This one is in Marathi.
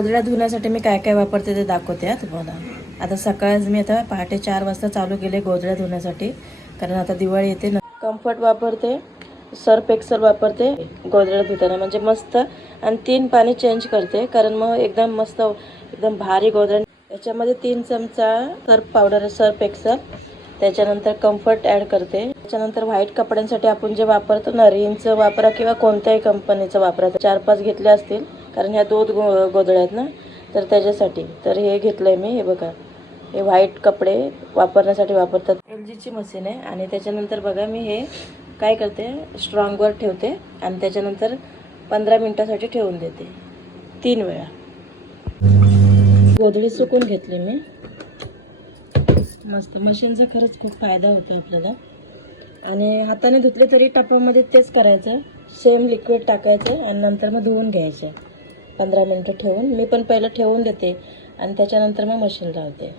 गोधड्या धुण्यासाठी मी काय काय वापरते ते दाखवते हा तुम्हाला. आता सकाळच मी आता पहाटे 4 वाजता चालू केले गोधड्या धुण्यासाठी, कारण आता दिवाळी येते ना. कम्फर्ट वापरते, सर्फ एक्सेल वापरते गोधड्या धुताना, म्हणजे मस्त. आणि 3 पाणी चेंज करते, कारण मग एकदम मस्त एकदम भारी गोधड्या. याच्यामध्ये 3 चमचा सर्फ पावडर, सर्फ एक्सेल, त्याच्यानंतर कम्फर्ट ॲड करते. त्याच्यानंतर व्हाईट कपड्यांसाठी आपण जे वापरतो ना, रिनचं वापरा किंवा कोणत्याही कंपनीचं वापरा. 4-5 घेतले असतील, कारण ह्या 2 गोधड्या आहेत ना, तर त्याच्यासाठी तर हे घेतलंय मी. हे बघा, हे व्हाईट कपडे वापरण्यासाठी वापरतात. LGची मशीन आहे. आणि त्याच्यानंतर बघा मी हे काय करते, स्ट्रॉंगवर ठेवते आणि त्याच्यानंतर 15 मिनिटासाठी ठेवून देते 3 वेळा. गोधडी सुकून घेतली मी मस्त. मशीनचा खरंच खूप फायदा होतो आपल्याला. आणि हाताने धुतले तरी टपामध्ये तेच करायचं, सेम लिक्विड टाकायचं आणि नंतर मग धुवून घ्यायचे 15 मिनिटं ठेवून. मी पण पहिलं ठेवून देते आणि त्याच्यानंतर मग मशीन लावते.